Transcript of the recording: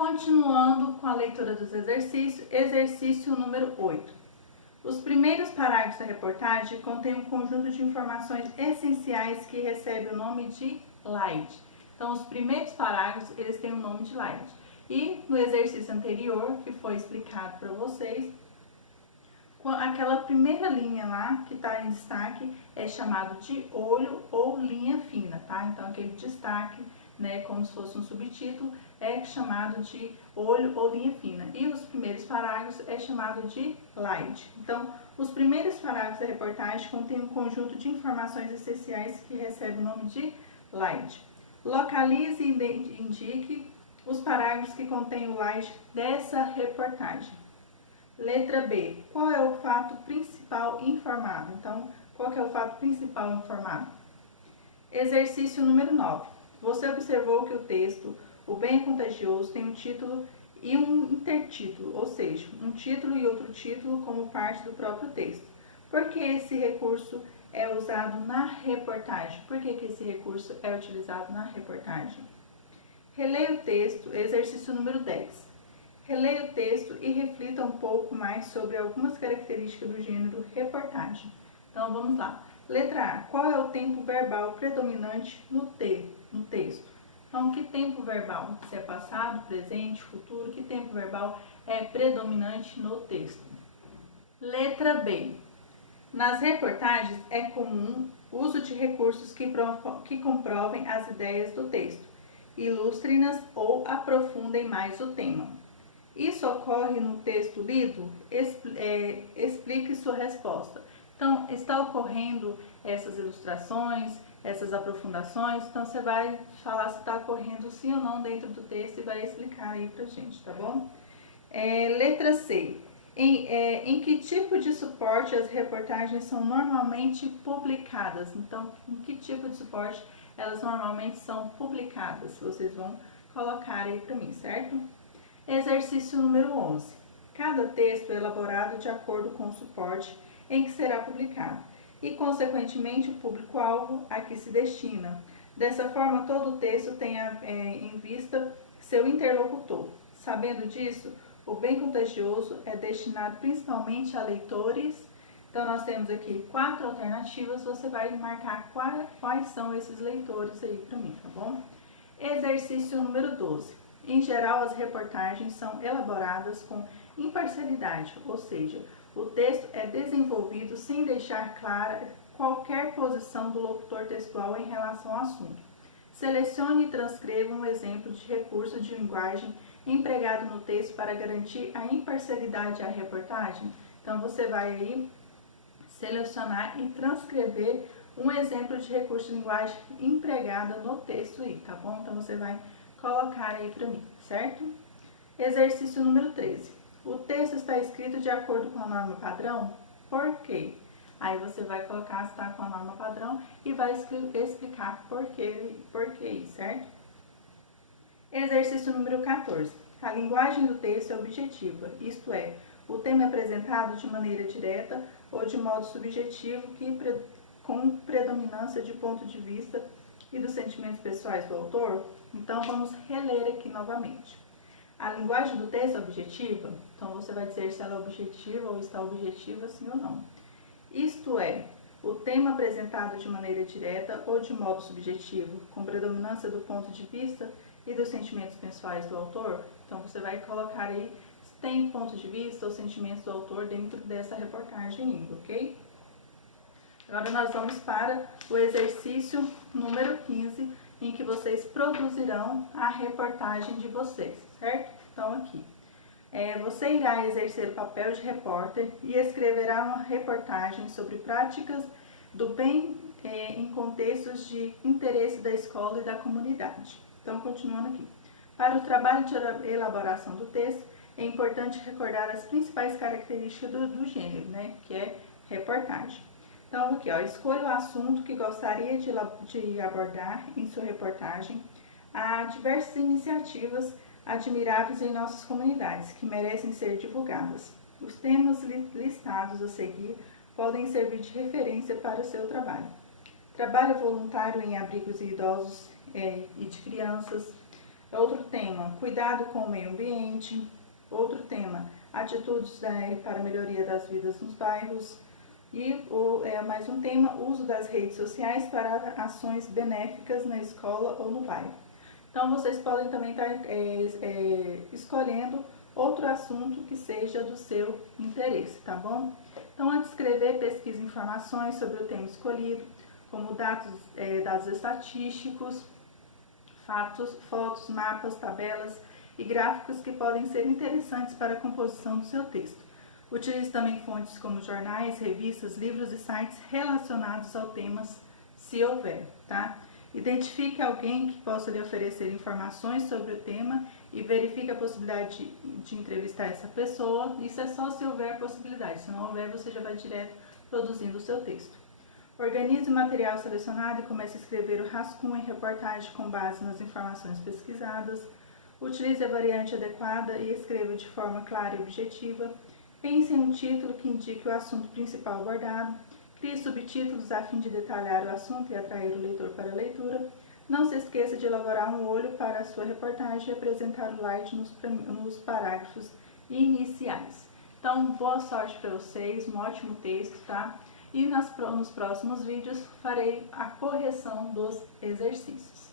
Continuando com a leitura dos exercícios, exercício número 8. Os primeiros parágrafos da reportagem contêm um conjunto de informações essenciais que recebe o nome de slide. Então, os primeiros parágrafos, eles têm o nome de slide. E no exercício anterior, que foi explicado para vocês, aquela primeira linha lá, que está em destaque, é chamado de olho ou linha fina, tá? Então, aquele destaque, né, como se fosse um subtítulo, é chamado de olho ou linha fina. E os primeiros parágrafos é chamado de slide. Então, os primeiros parágrafos da reportagem contêm um conjunto de informações essenciais que recebe o nome de slide. Localize e indique os parágrafos que contêm o slide dessa reportagem. Letra B. Qual é o fato principal informado? Então, qual que é o fato principal informado? Exercício número 9. Você observou que o texto O Bem é Contagioso tem um título e um intertítulo, ou seja, um título e outro título como parte do próprio texto. Por que esse recurso é usado na reportagem? Por que esse recurso é utilizado na reportagem? Releia o texto, exercício número 10. Releia o texto e reflita um pouco mais sobre algumas características do gênero reportagem. Então, vamos lá. Letra A. Qual é o tempo verbal predominante no texto? Então, que tempo verbal? Se é passado, presente, futuro, que tempo verbal é predominante no texto? Letra B. Nas reportagens é comum o uso de recursos que comprovem as ideias do texto, ilustrem-nas ou aprofundem mais o tema. Isso ocorre no texto lido? Explique sua resposta. Então, está ocorrendo essas ilustrações, essas aprofundações, então você vai falar se está ocorrendo sim ou não dentro do texto e vai explicar aí pra gente, tá bom? Letra C. Em que tipo de suporte as reportagens são normalmente publicadas? Então, em que tipo de suporte elas normalmente são publicadas? Vocês vão colocar aí pra mim, certo? Exercício número 11. Cada texto é elaborado de acordo com o suporte em que será publicado e, consequentemente, o público-alvo a que se destina. Dessa forma, todo o texto tem em vista seu interlocutor. Sabendo disso, o Bem Contagioso é destinado principalmente a leitores. Então, nós temos aqui 4 alternativas, você vai marcar quais são esses leitores aí para mim, tá bom? Exercício número 12. Em geral, as reportagens são elaboradas com imparcialidade, ou seja, o texto é desenvolvido sem deixar clara qualquer posição do locutor textual em relação ao assunto. Selecione e transcreva um exemplo de recurso de linguagem empregado no texto para garantir a imparcialidade à reportagem. Então, você vai aí selecionar e transcrever um exemplo de recurso de linguagem empregado no texto aí, tá bom? Então, você vai colocar aí para mim, certo? Exercício número 13. O texto está escrito de acordo com a norma padrão? Por quê? Aí você vai colocar se está com a norma padrão e vai explicar por quê, certo? Exercício número 14. A linguagem do texto é objetiva, isto é, o tema é apresentado de maneira direta ou de modo subjetivo com predominância de ponto de vista e dos sentimentos pessoais do autor? Então, vamos reler aqui novamente. A linguagem do texto é objetiva? Então, você vai dizer se ela é objetiva ou está objetiva, sim ou não. Isto é, o tema apresentado de maneira direta ou de modo subjetivo, com predominância do ponto de vista e dos sentimentos pessoais do autor? Então, você vai colocar aí se tem ponto de vista ou sentimentos do autor dentro dessa reportagem, ok? Agora, nós vamos para o exercício número 15, em que vocês produzirão a reportagem de vocês, certo? Então, aqui. Você irá exercer o papel de repórter e escreverá uma reportagem sobre práticas do bem em contextos de interesse da escola e da comunidade. Então, continuando aqui. Para o trabalho de elaboração do texto, é importante recordar as principais características do gênero, né? Que é reportagem. Então, aqui, ó, escolha o assunto que gostaria de abordar em sua reportagem. Há diversas iniciativas admiráveis em nossas comunidades que merecem ser divulgadas. Os temas listados a seguir podem servir de referência para o seu trabalho. Trabalho voluntário em abrigos de idosos e de crianças, Outro tema, cuidado com o meio ambiente. Outro tema, atitudes para a melhoria das vidas nos bairros. E mais um tema, uso das redes sociais para ações benéficas na escola ou no bairro. Então, vocês podem também estar escolhendo outro assunto que seja do seu interesse, tá bom? Então, antes de escrever, pesquise informações sobre o tema escolhido, como dados estatísticos, fatos, fotos, mapas, tabelas e gráficos que podem ser interessantes para a composição do seu texto. Utilize também fontes como jornais, revistas, livros e sites relacionados ao tema, se houver, tá? Identifique alguém que possa lhe oferecer informações sobre o tema e verifique a possibilidade de entrevistar essa pessoa. Isso é só se houver possibilidade, se não houver, você já vai direto produzindo o seu texto. Organize o material selecionado e comece a escrever o rascunho e reportagem com base nas informações pesquisadas. Utilize a variante adequada e escreva de forma clara e objetiva. Pense em um título que indique o assunto principal abordado. Crie subtítulos a fim de detalhar o assunto e atrair o leitor para a leitura. Não se esqueça de elaborar um olho para a sua reportagem e apresentar o slide nos parágrafos iniciais. Então, boa sorte para vocês, um ótimo texto, tá? E nos próximos vídeos farei a correção dos exercícios.